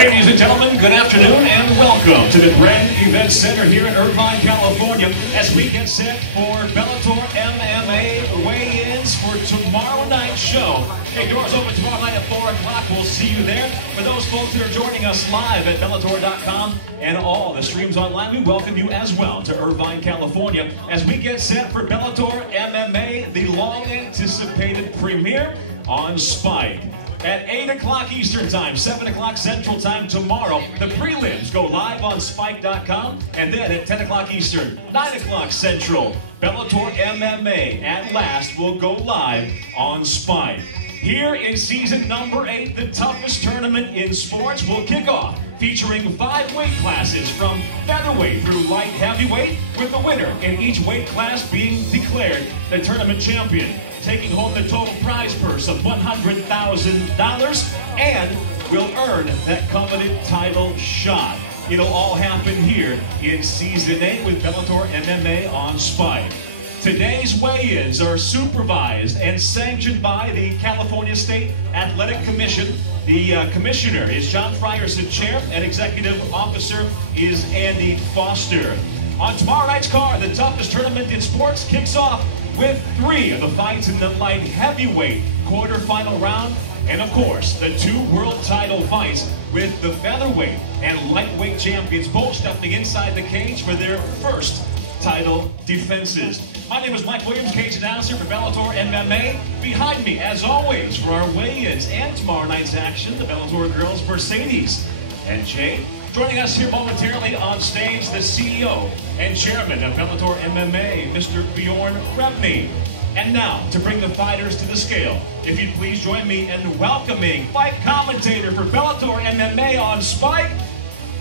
Ladies and gentlemen, good afternoon and welcome to the Bren Events Center here in Irvine, California as we get set for Bellator MMA weigh-ins for tomorrow night's show. Hey, doors open tomorrow night at 4 o'clock. We'll see you there. For those folks that are joining us live at Bellator.com and all the streams online, we welcome you as well to Irvine, California as we get set for Bellator MMA, the long-anticipated premiere on Spike. At 8 o'clock Eastern Time, 7 o'clock Central Time tomorrow, the prelims go live on Spike.com, and then at 10 o'clock Eastern, 9 o'clock Central, Bellator MMA at last will go live on Spike. Here in season number 8, the toughest tournament in sports will kick off, featuring 5 weight classes from featherweight through light heavyweight, with the winner in each weight class being declared the tournament champion, taking home the total prize purse of $100,000 and will earn that coveted title shot. It'll all happen here in Season 8 with Bellator MMA on Spike. Today's weigh-ins are supervised and sanctioned by the California State Athletic Commission. The commissioner is John Frierson, chair, and executive officer is Andy Foster. On tomorrow night's card, the toughest tournament in sports kicks off with 3 of the fights in the light heavyweight quarterfinal round, and of course, the 2 world title fights with the featherweight and lightweight champions both stepping inside the cage for their first title defenses. My name is Mike Williams, cage announcer for Bellator MMA. Behind me, as always, for our weigh-ins and tomorrow night's action, the Bellator girls, Mercedes and Jade. Joining us here momentarily on stage, the CEO and chairman of Bellator MMA, Mr. Bjorn Rebney. And now, to bring the fighters to the scale, if you'd please join me in welcoming fight commentator for Bellator MMA on Spike,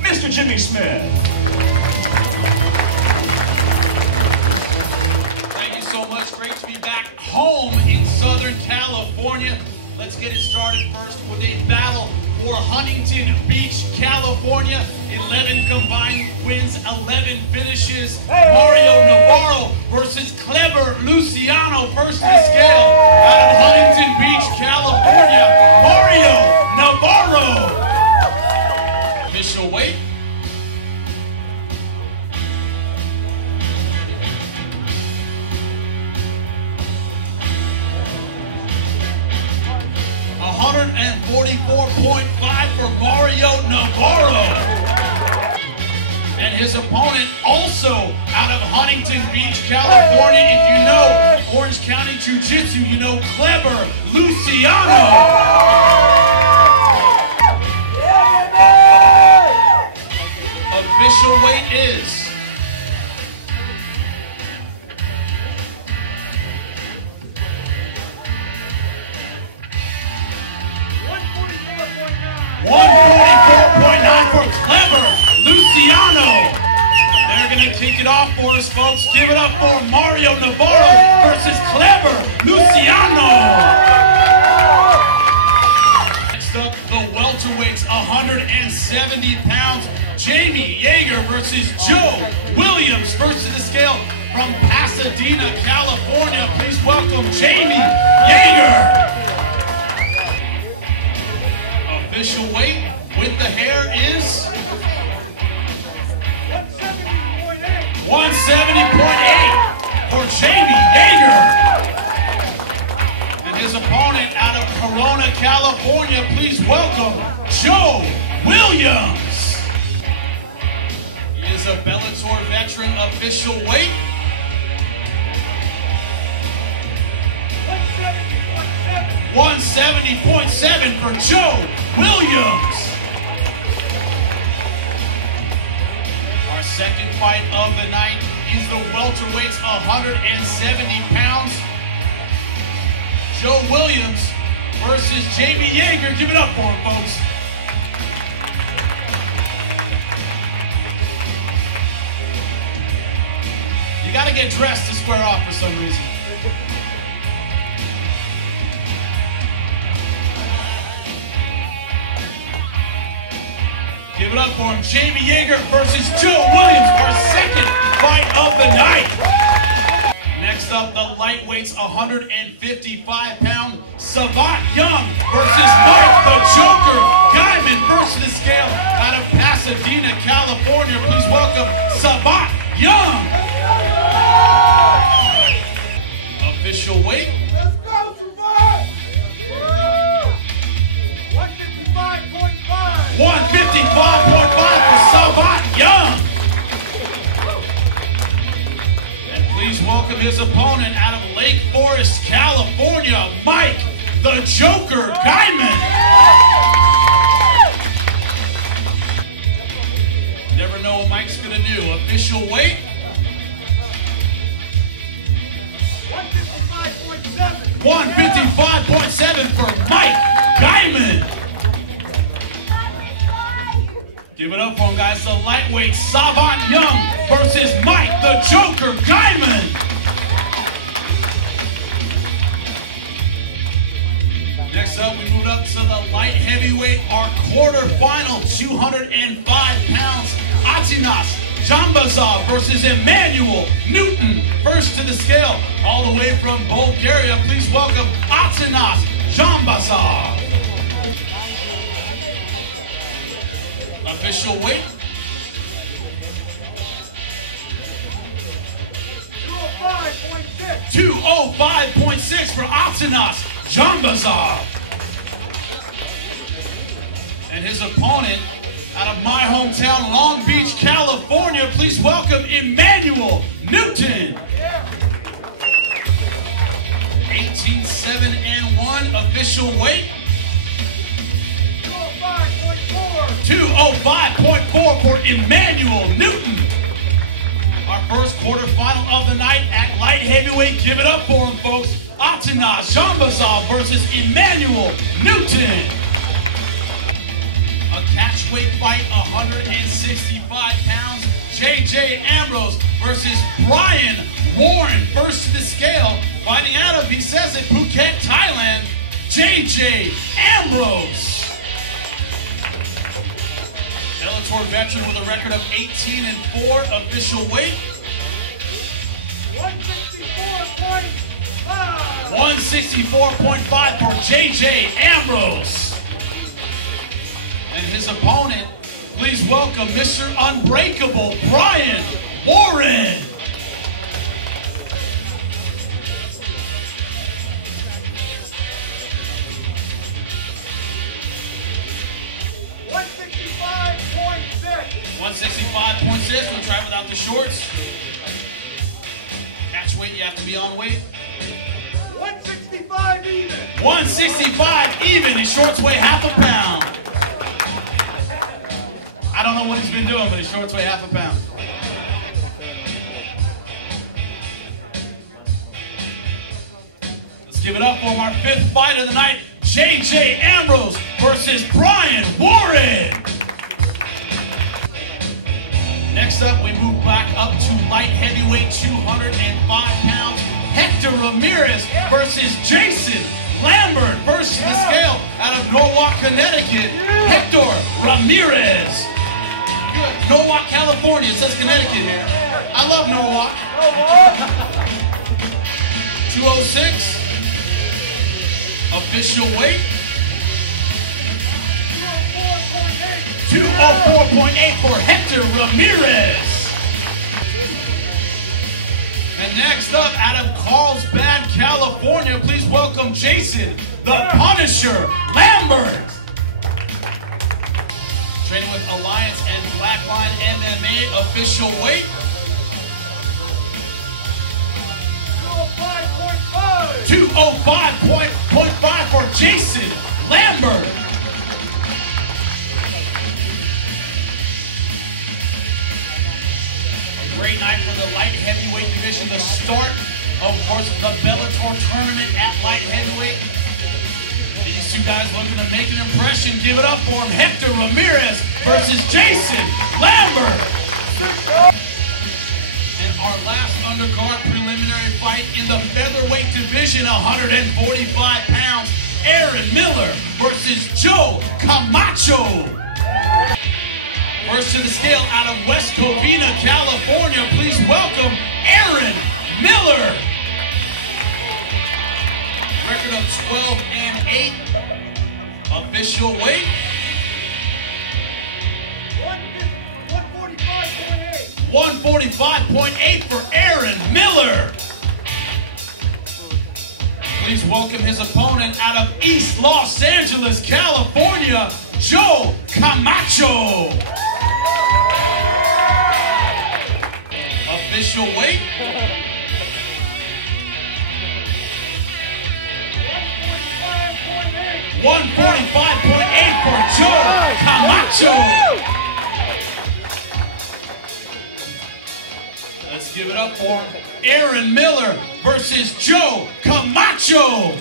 Mr. Jimmy Smith. Thank you so much. Great to be back home in Southern California. Let's get it started first with a battle for Huntington Beach, California. 11 combined wins, 11 finishes. Mario Navarro versus Clever Luciano. First to the scale out of Huntington Beach, California, Mario Navarro. Official weight. $144.5 for Mario Navarro. And his opponent also out of Huntington Beach, California. If you know Orange County Jiu-Jitsu, you know Clever Luciano. Official weight is 144.9 for Clever Luciano. They're going to kick it off for us, folks. Give it up for Mario Navarro versus Clever Luciano. Next up, the welterweights, 170 pounds. Jamie Yeager versus Joe Williams. First to the scale from Pasadena, California. Please welcome Jamie Yeager. Official weight with the hair is 170.8 for Jamie Yeager. And his opponent out of Corona, California, please welcome Joe Williams. He is a Bellator veteran. Official weight 170.7 for Joe Williams. Our second fight of the night is the welterweights, 170 pounds. Joe Williams versus Jamie Yeager. Give it up for him, folks. You gotta get dressed to square off for some reason. Give it up for him. Jamie Yeager versus Joe Williams, our second fight of the night. Next up, the lightweights, 155-pound Savant Young versus Mike the Joker Guyman. First to the scale out of Pasadena, California. Please welcome Savant Young. Official weight. Let's go, Savant! 155.5. 155.5 for Savant Young. And please welcome his opponent out of Lake Forest, California, Mike the Joker Guyman. Never know what Mike's gonna do. Official weight. 155.7. 155.7 for Mike Guyman. Give it up for him, guys. The lightweight Savant Young versus Mike the Joker Guyman. Next up, we moved up to the light heavyweight, our quarterfinal, 205 pounds. Atinas Jambazov versus Emmanuel Newton. First to the scale, all the way from Bulgaria. Please welcome Atinas Jambazov. Official weight. 205.6. 205.6 for Atinas Jambazov. And his opponent out of my hometown, Long Beach, California. Please welcome Emmanuel Newton. 18-7-1 official weight. 205.4 for Emmanuel Newton. Our first quarterfinal of the night at light heavyweight. Give it up for him, folks. Atinas Jambazov versus Emmanuel Newton. A catchweight fight, 165 pounds. J.J. Ambrose versus Bryan Warren. First to the scale, fighting out of, he says it, Phuket, Thailand, J.J. Ambrose. Bellator veteran with a record of 18-4, official weight. 164.5. 164.5 for J.J. Ambrose. And his opponent, please welcome Mr. Unbreakable, Bryan Warren. We'll try without the shorts. Catch weight, you have to be on weight. 165 even. 165 even. His shorts weigh half a pound. I don't know what he's been doing, but his shorts weigh half a pound. Let's give it up for him. Our fifth fight of the night, J.J. Ambrose versus Bryan Warren. Next up, we move back up to light heavyweight, 205 pounds. Hector Ramirez versus Jason Lambert. First to the scale out of Norwalk, Connecticut, Hector Ramirez. Good. Norwalk, California. It says Connecticut here. I love Norwalk. 206. Official weight. 204.8 for Hector Ramirez. And next up, out of Carlsbad, California, please welcome Jason the Punisher Lambert. Training with Alliance and Blackline MMA, official weight. 205.5 for Jason Lambert. Great night for the light heavyweight division. The start, of course, the Bellator tournament at light heavyweight. These two guys looking to make an impression. Give it up for him. Hector Ramirez versus Jason Lambert. And our last undercard preliminary fight in the featherweight division, 145 pounds. Aaron Miller versus Joe Camacho. First to the scale out of West Covina, California, please welcome Aaron Miller. Record record of 12-8. Official weight. 145.8. 145.8 for Aaron Miller. Please welcome his opponent out of East Los Angeles, California, Joe Camacho. Official weight. 145.8 for Joe Camacho. Let's give it up for Aaron Miller versus Joe Camacho.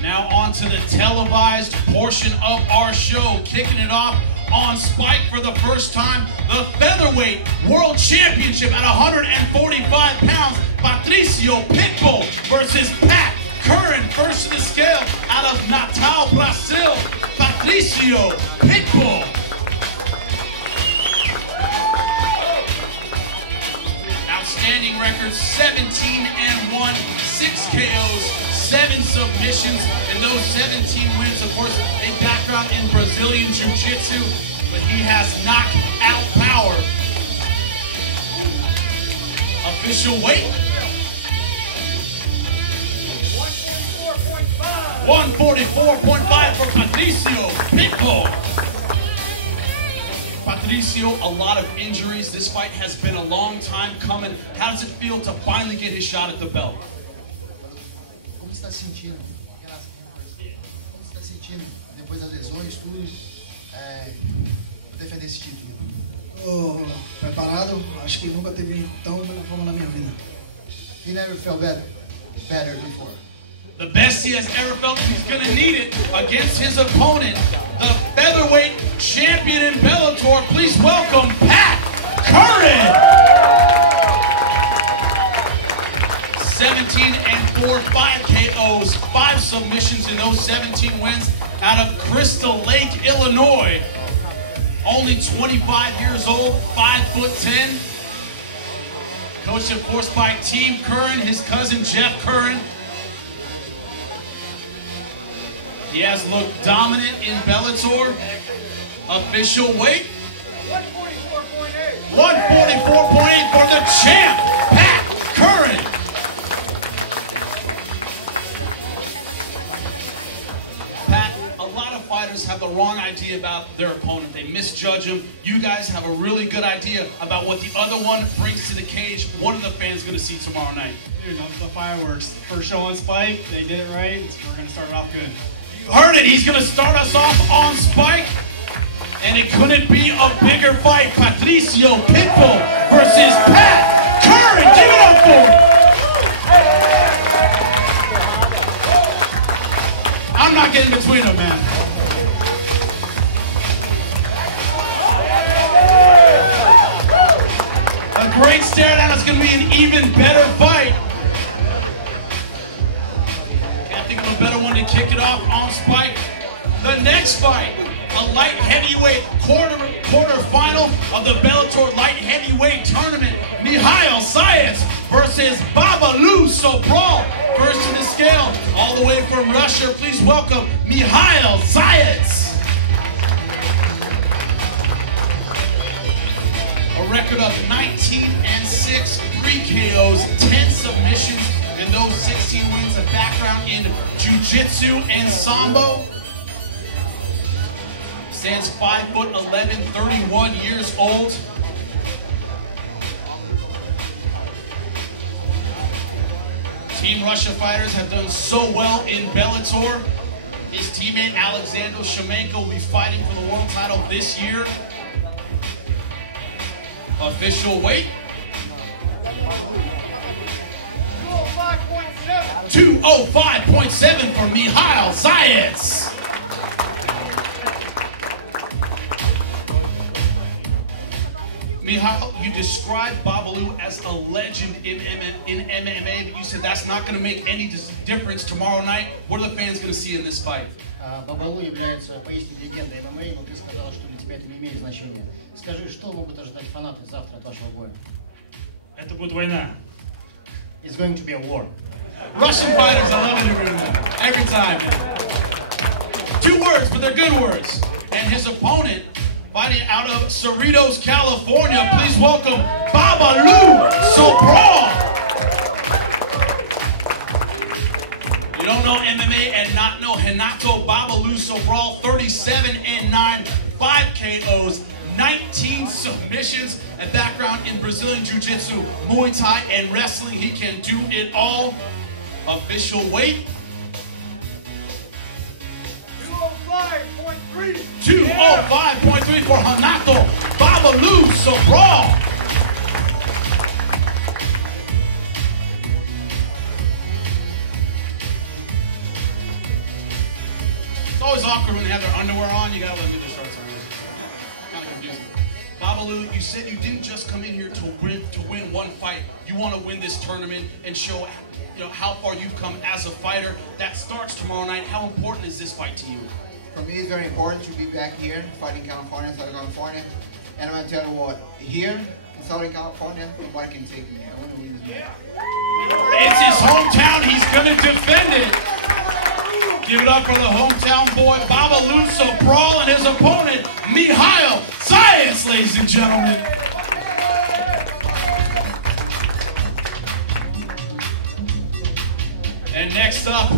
Now on to the televised portion of our show. Kicking it off on Spike for the first time, the Featherweight World Championship at 145 pounds. Patricio Pitbull versus Pat Curran, first to the scale out of Natal, Brazil. Patricio Pitbull. Outstanding record, 17-1, 6 KOs, 7 submissions, and those 17 wins, of course, a background in Brazilian Jiu-Jitsu, but he has knockout power. Official weight. 144.5 for Patricio Pitbull. Patricio, a lot of injuries. This fight has been a long time coming. How does it feel to finally get his shot at the belt? Como você está sentindo? Como você está sentindo depois das lesões, tudo, defender esse título? Estou preparado. Acho que nunca teve tão boa forma na minha vida. He never felt better before. The best he has ever felt. He's going to need it against his opponent, the featherweight champion in Bellator. Please welcome Pat Curran. 17-4, 5 KOs, 5 submissions in those 17 wins out of Crystal Lake, Illinois. Only 25 years old, 5'10". Coached, of course, by Team Curran, his cousin Jeff Curran. He has looked dominant in Bellator. Official weight. 144.8 for the champ, Pat Curran. Pat, a lot of fighters have the wrong idea about their opponent. They misjudge him. You guys have a really good idea about what the other one brings to the cage. What are the fans going to see tomorrow night? Dude, the fireworks. First show on Spike, they did it right. We're going to start it off good. Heard it. He's going to start us off on Spike. And it couldn't be a bigger fight. Patricio Pitbull versus Pat Curran. Give it up for him. I'm not getting between them, man. A great stare down. It's going to be an even better fight. Think of a better one to kick it off on Spike. The next fight, a light heavyweight quarterfinal of the Bellator light heavyweight tournament. Mihail Zayats versus Babalu Sobral. First to the scale, all the way from Russia. Please welcome Mihail Zayats. A record of 19-6, 3 KOs, 10 submissions. In those 16 wins, a background in Jiu-Jitsu and Sambo. Stands 5'11", 31 years old. Team Russia fighters have done so well in Bellator. His teammate Alexander Shemenko will be fighting for the world title this year. Official weight. 205.7 for Mihail Zayats. Mihail, you described Babalu as a legend in MMA, but you said that's not going to make any difference tomorrow night. What are the fans going to see in this fight? Бабалу является поистине легендой ММА, но ты сказал, что для тебя это не имеет значения. Скажи, что могут ожидать фанаты завтра от вашего боя? Это будет война. it's going to be a war. Russian fighters, I love interviewing them every time. 2 words, but they're good words. And his opponent, fighting out of Cerritos, California, please welcome Babalu Sobral. You don't know MMA and not know Renato Babalu Sobral, 37-9, 5 KOs, 19 submissions, and background in Brazilian Jiu-Jitsu, Muay Thai, and wrestling. He can do it all. Official weight. 205.3. 205.3 for Renato Babalu Sobral. It's always awkward when they have their underwear on. You gotta let them get their shorts on. Kind of confusing. Babalu, you said you didn't just come in here to win one fight. You want to win this tournament and show how far you've come as a fighter. That starts tomorrow night. How important is this fight to you? For me, it's very important to be back here, fighting California, Southern California. And I'm going to tell you what, here in Southern California, nobody can take me. I want to win this match. It's his hometown. He's going to defend it. Give it up for the hometown boy, Babalu Sobral, and his opponent, Mihail Zayas, ladies and gentlemen. And next up,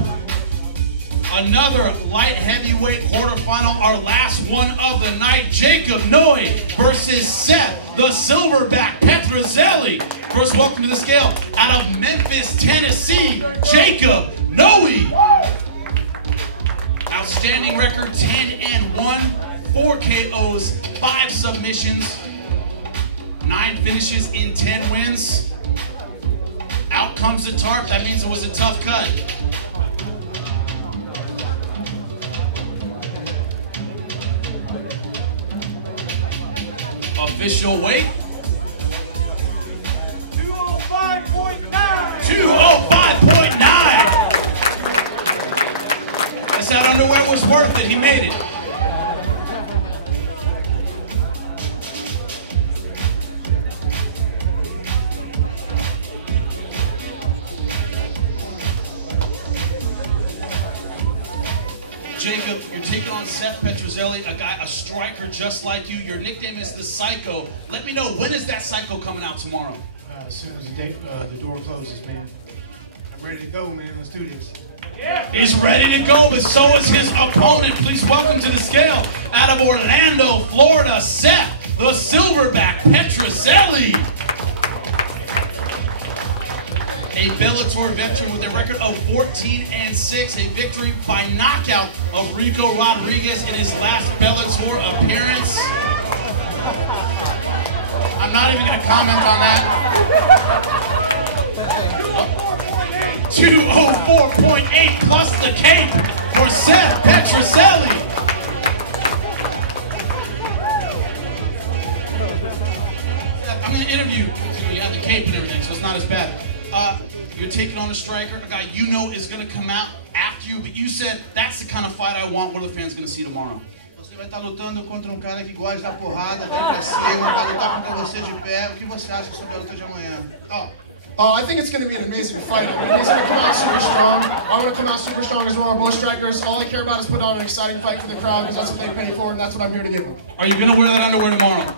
another light heavyweight quarterfinal, our last one of the night. Jacob Noe versus Seth, the silverback Petrozelli. First, welcome to the scale. Out of Memphis, Tennessee, Jacob Noe. Outstanding record, 10-1, 4 KOs, 5 submissions, 9 finishes in 10 wins. Out comes the tarp. That means it was a tough cut. Official weight. 205.9. 205.9. Guess that underwear was worth it. He made it. Jacob, you're taking on Seth Petrozelli, a striker just like you. Your nickname is the Psycho. Let me know, when is that Psycho coming out tomorrow? As soon as the door closes, man. I'm ready to go, man. Let's do this. He's ready to go, but so is his opponent. Please welcome to the scale, out of Orlando, Florida, Seth, the silverback Petrozelli. A Bellator veteran with a record of 14-6, a victory by knockout of Rico Rodriguez in his last Bellator appearance. I'm not even going to comment on that. 204.8 plus the cape for Seth Petrozelli. I'm going to interview. You have the cape and everything, so it's not as bad. You're taking on a striker, a guy you know is going to come out after you, but you said that's the kind of fight I want. What are the fans going to see tomorrow? Você vai estar lutando contra cara que gosta da porrada, vai pra cima, vai lutar contra você de pé. O que você acha sobre a luta de amanhã? I think it's going to be an amazing fight. I mean, he's going to come out super strong. I'm going to come out super strong as well. We're both strikers. All I care about is put on an exciting fight for the crowd because that's what they pay for, and that's what I'm here to give them. Are you going to wear that underwear tomorrow?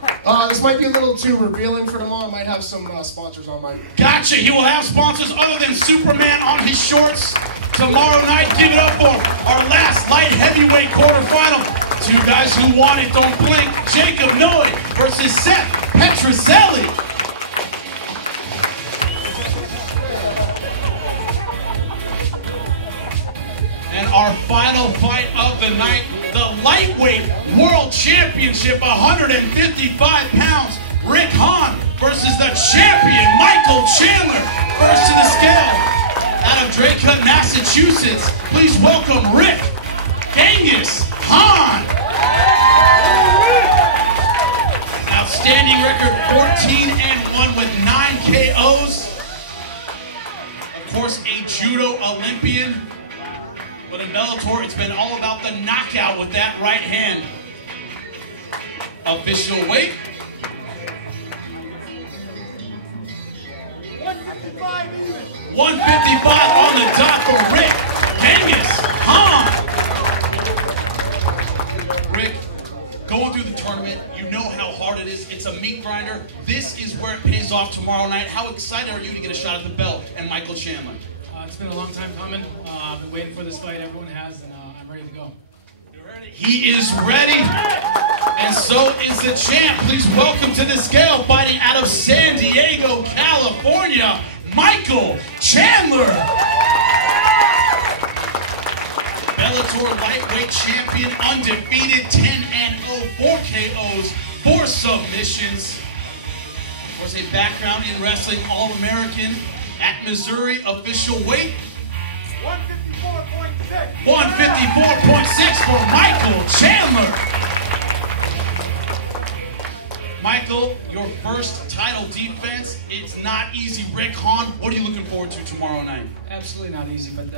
This might be a little too revealing for tomorrow. I might have some sponsors on my... Gotcha. He will have sponsors other than Superman on his shorts tomorrow night. Give it up for our last light heavyweight quarterfinal. 2 guys who want it, don't blink. Jacob Noe versus Seth Petrozelli. And our final fight of the night, the lightweight world championship, 155 pounds, Rick Hahn versus the champion, Michael Chandler. First to the scale, out of Draycott, Massachusetts, please welcome Rick Genghis Hahn. Outstanding record, 14-1 with 9 KOs. Of course, a judo Olympian. But in Bellator, it's been all about the knockout with that right hand. Official weight. 155 even. 155 on the dot for Rick Genghis Han. Rick, going through the tournament, you know how hard it is. It's a meat grinder. This is where it pays off tomorrow night. How excited are you to get a shot at the belt and Michael Chandler? It's been a long time coming. I've been waiting for this fight. Everyone has, and I'm ready to go. He is ready, and so is the champ. Please welcome to the scale, fighting out of San Diego, California, Michael Chandler. Bellator lightweight champion, undefeated, 10-0, 4 KOs, 4 submissions. Of course, a background in wrestling, All-American at Missouri, official weight 154.6. 154.6 for Michael Chandler. Michael, your first title defense. It's not easy. Rick Hahn, what are you looking forward to tomorrow night? Absolutely not easy, but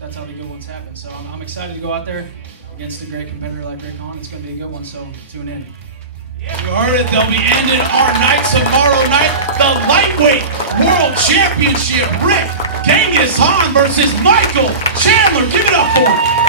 that's how the good ones happen. So I'm excited to go out there against a great competitor like Rick Hahn. It's going to be a good one, so tune in. You heard it. They'll be ending our night tomorrow night. The lightweight world championship. Rick Genghis Han versus Michael Chandler. Give it up for him.